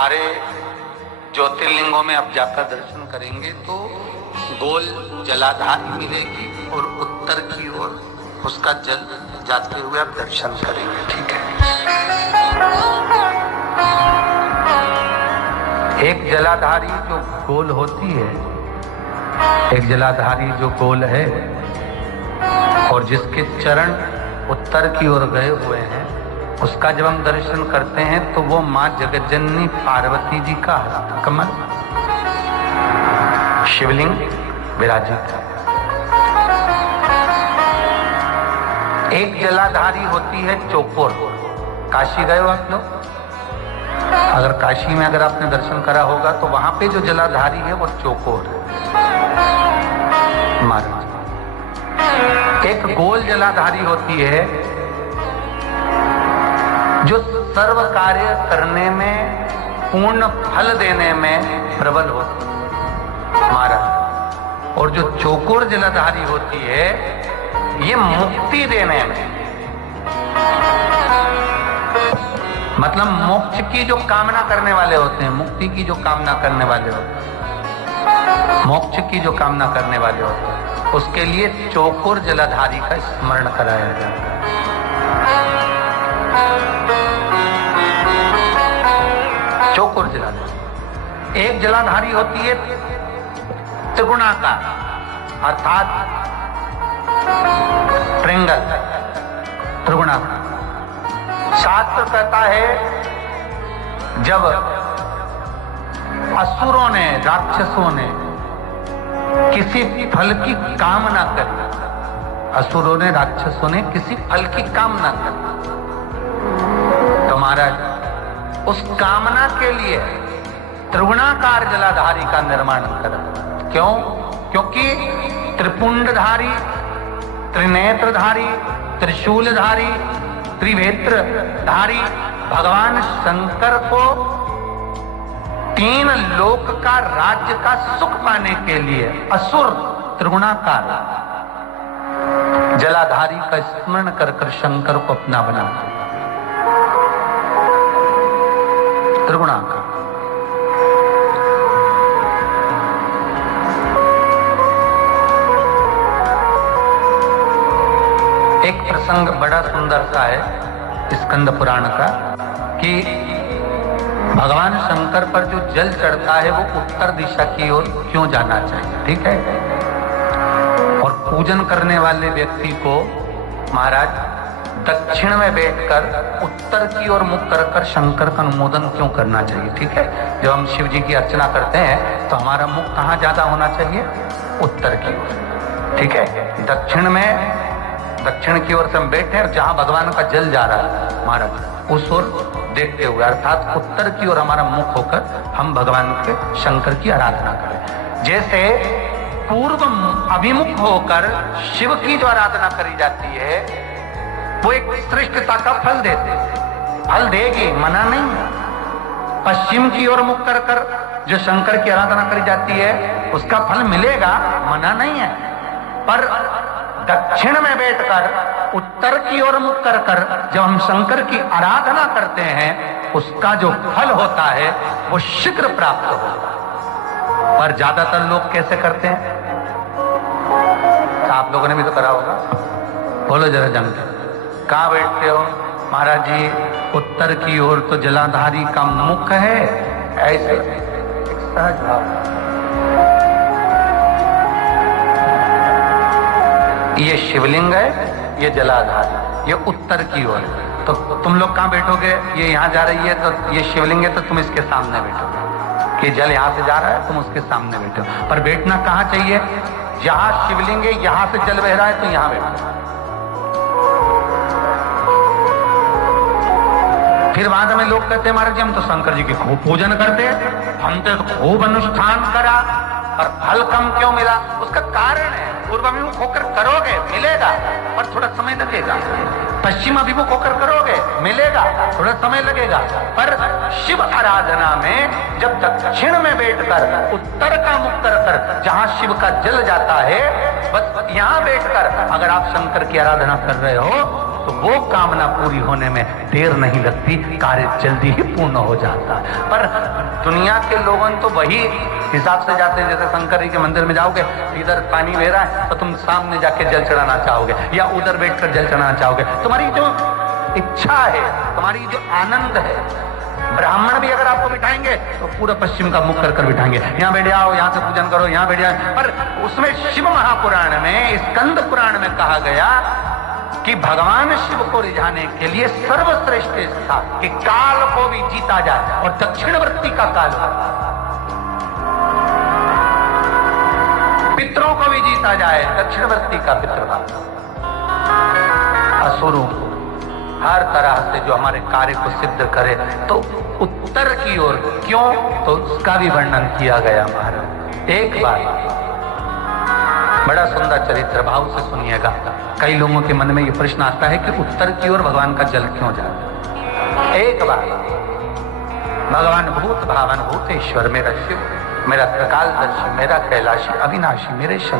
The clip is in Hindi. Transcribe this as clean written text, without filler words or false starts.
सारे ज्योतिर्लिंगों में आप जाकर दर्शन करेंगे तो गोल जलाधार मिलेगी और उत्तर की ओर उसका जल जाते हुए आप दर्शन करेंगे। ठीक है। एक जलाधारी जो गोल होती है, एक जलाधारी जो गोल है और जिसके चरण उत्तर की ओर गए हुए हैं, उसका जब हम दर्शन करते हैं तो वो मां जगज्जननी पार्वती जी का हस्तकमल शिवलिंग विराजित है। एक जलाधारी होती है चौकोर। काशी गए हो आप लोग? अगर काशी में अगर आपने दर्शन करा होगा तो वहां पे जो जलाधारी है वो चौकोर है महाराज। एक गोल जलाधारी होती है जो सर्व कार्य करने में, पूर्ण फल देने में प्रबल होती है महाराज। और जो चौकोर जलाधारी होती है ये मुक्ति देने में, मतलब मोक्ष की जो कामना करने वाले होते हैं, मुक्ति की जो कामना करने वाले होते हैं, मोक्ष की जो कामना करने वाले होते हैं, उसके लिए चौकोर जलाधारी का स्मरण कराया जाता है। चौकोर जलाधारी। एक जलाधारी होती है त्रिगुणाकार, अर्थात ट्रिंगल, त्रिगुणाकार। शास्त्र कहता है जब असुरों ने, राक्षसों ने किसी फल की कामना करी, असुरों ने, राक्षसों ने किसी फल की कामना करी तो महाराज उस कामना के लिए त्रिगुणाकार जलाधारी का निर्माण करा। क्यों? क्योंकि त्रिपुंडधारी, त्रिनेत्रधारी, त्रिशूलधारी, त्रिवेत्रधारी भगवान शंकर को तीन लोक का राज्य का सुख पाने के लिए असुर त्रिगुणाकार जलाधारी का स्मरण कर कर शंकर को अपना बना। त्रिगुणाकार। एक प्रसंग बड़ा सुंदर सा है स्कंद पुराण का कि भगवान शंकर पर जो जल चढ़ता है वो उत्तर दिशा की ओर क्यों जाना चाहिए। ठीक है। और पूजन करने वाले व्यक्ति को महाराज दक्षिण में बैठकर उत्तर की ओर मुख कर शंकर का अनुमोदन क्यों करना चाहिए। ठीक है। जब हम शिव जी की अर्चना करते हैं तो हमारा मुख कहाँ ज्यादा होना चाहिए? उत्तर की ओर। ठीक है। दक्षिण में, दक्षिण की ओर से हम बैठे और जहां भगवान का जल जा रहा है महाराज उस ओर देखते हुए, अर्थात उत्तर की ओर हमारा मुख होकर हम भगवान के शंकर की आराधना करें। जैसे पूर्व अभिमुख होकर शिव की जो आराधना करी जाती है वो एक श्रेष्ठता का फल देते, फल देगी, मना नहीं। पश्चिम की ओर मुख कर कर जो शंकर की आराधना करी जाती है उसका फल मिलेगा, मना नहीं है। पर दक्षिण में बैठकर उत्तर की ओर मुख कर कर जब हम शंकर की आराधना करते हैं उसका जो फल होता है वो शीघ्र प्राप्त होता है। पर ज्यादातर लोग कैसे करते हैं? आप लोगों ने भी तो करा होगा। बोलो जरा जम के, कहाँ बैठते हो? महाराज जी उत्तर की ओर तो जलाधारी का मुख है। ऐसे सहज भाव। ये शिवलिंग है, ये जलाधार, ये उत्तर की ओर है। तो तुम लोग कहाँ बैठोगे? ये यहाँ जा रही है तो ये शिवलिंग है तो तुम इसके सामने बैठोगे। कि जल यहाँ से जा रहा है तुम उसके सामने बैठो। पर बैठना कहाँ चाहिए? जहाँ शिवलिंग है यहाँ से जल बह रहा है तो यहाँ बैठो। फिर बाद में लोग कहते हैं महाराज जी हम तो शंकर जी की खूब पूजन करते हैं, हम तो खूब अनुष्ठान करा और फल कम क्यों मिला? उसका कारण है पूर्व अभिमुख होकर करोगे मिलेगा पर थोड़ा समय लगेगा, पश्चिम अभिमुख होकर करोगे मिलेगा, थोड़ा समय लगेगा। पर शिव आराधना में जब दक्षिण में बैठकर उत्तर का मुख कर जहां शिव का जल जाता है, बस यहाँ बैठकर अगर आप शंकर की आराधना कर रहे हो तो वो कामना पूरी होने में देर नहीं लगती, कार्य जल्दी ही पूर्ण हो जाता है। पर दुनिया के लोगों तो वही हिसाब से जाते हैं, जैसे शंकर जी के मंदिर में जाओगे, इधर पानी बह रहा है तो तुम सामने जाके जल चढ़ाना चाहोगे या उधर बैठकर जल चढ़ाना चाहोगे। तुम्हारी जो इच्छा है, तुम्हारी जो आनंद है, ब्राह्मण भी अगर आपको बिठाएंगे तो पूरा पश्चिम का मुख कर बिठाएंगे, यहाँ बैठ जाओ, यहाँ से पूजन करो, यहाँ बैठ जाओ। पर उसमें शिव महापुराण में, स्कंद पुराण में कहा गया कि भगवान शिव को रिझाने के लिए सर्वश्रेष्ठ था कि काल को भी जीता जाए और दक्षिणवर्ती का काल, पितरों को भी जीता जाए, दक्षिणवर्ती का पितृकाल, असुरों हर तरह से जो हमारे कार्य को सिद्ध करे। तो उत्तर की ओर क्यों, तो उसका भी वर्णन किया गया महाराज। एक बार बड़ा सुंदर चरित्र भाव से सुनिएगा। कई लोगों के मन में ये प्रश्न आता है कि उत्तर की ओर भगवान का जल क्यों जाता है। एक बार भगवान भूत भावन भूतेश्वर, मेरा शिव, मेरा त्रिकालदर्शी, मेरा कैलाशी, अविनाशी, मेरे शंकर